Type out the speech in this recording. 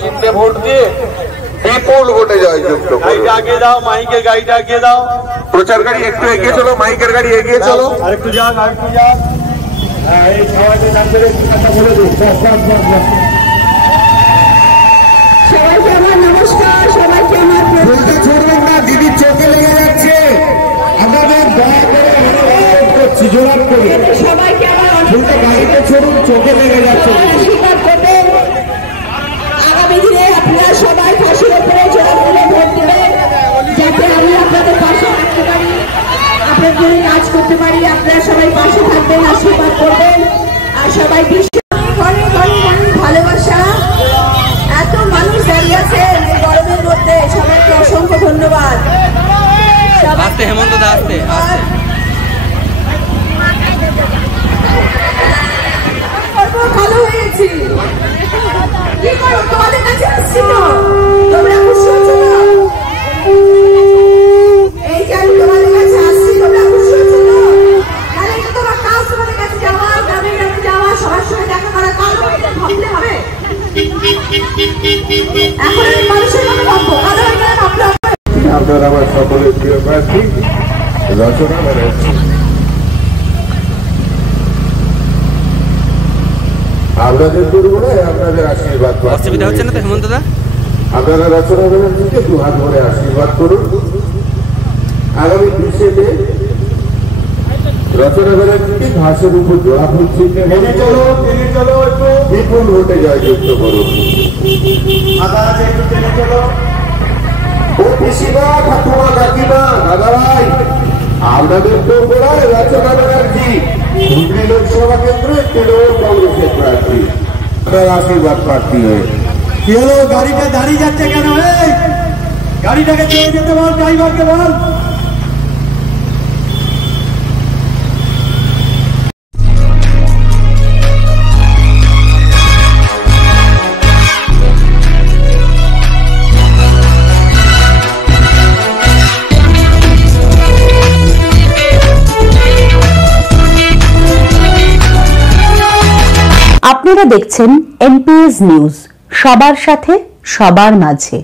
চিহ্নে ভোট দিয়ে বিপুল ভোটে জয়যুক্ত করুন। আগে দাও, মাইকের গাড়িটা আগে দাও। প্রচার গাড়ি একটু এগিয়ে চলো, মাইকের গাড়ি এগিয়ে চলো। আরেকটু যান, আরেকটু যান। এই সবাইকে জানতে কথা বলে দিন। সবাইকে আমার নমস্কার, সবাইকে আমার ফুলটা ছড়বেন না, দিদির চোখে লেগে যাচ্ছে। আমাদের দয়া করে অনুরোধ করছি জোরাট করে সবাইকে আমার ফুলটা গাড়িতে ছড়ুন, চোখে লেগে যাচ্ছে। আশীর্বাদ করবেন। আগামী দিনে আপনারা সবাই ফাঁসির উপরে জোড়া ফুলে ভোট দেবেন, যাতে আমি আপনাদের পাশে থাকতে পারি, আপনাদের জন্য কাজ করতে পারি। আপনারা সবাই পাশে থাকবেন, আশীর্বাদ করবেন। আর সবাই ঘরে ঘরে ভালোবাসা। এত মানুষ দাঁড়িয়ে আছেন এই গরমের মধ্যে, সবাইকে অসংখ্য ধন্যবাদ। আসতে হেমন্ত দা, আসতে ভালো হয়েছি। কি করো, তোমাদের কাছে আসছি তো, তোমরা খুশি হচ্ছ না? এই যে আমি তোমাদের কাছে আসছি, তোমরা খুশি হচ্ছ না? তাহলে এটা তোমার কাজ, তোমাদের কাছে যাওয়া, গ্রামে গ্রামে যাওয়া, সবার সঙ্গে দেখা করা, কাজ ভাবলে হবে। এখন আমি মানুষের মতো ভাববো, কারণ এখানে ভাবলে হবে। আপনারা আমার সকলের প্রিয় প্রার্থী রচনা ব্যানার্জি। আপনাদের দুর্গুণে আপনাদের আশীর্বাদ, অসুবিধা হচ্ছে না তো হেমন্ত দা? আপনারা রচনা ব্যানার্জিকে দু হাত ভরে আশীর্বাদ করুন। আগামী 20 মে রচনা ব্যানার্জিকে ঘাসের উপর জোড়া ফুল চিহ্নে বিপুল ভোটে জয়যুক্ত করুন। ও পিসিমা, ঠাকুমা, কাকিমা, দাদা ভাই, আপনাদের তো বলায় রচনা ব্যানার্জি হুগলি লোকসভা কেন্দ্রে তৃণমূল কংগ্রেসের প্রার্থী, আপনার আশীর্বাদ প্রার্থী হয়ে। কি হলো, গাড়িটা দাঁড়িয়ে যাচ্ছে কেন? গাড়িটাকে চলে যেতে বল, ড্রাইভারকে বল। আপনারা দেখছেন এনপিএস নিউজ, সবার সাথে সবার মাঝে।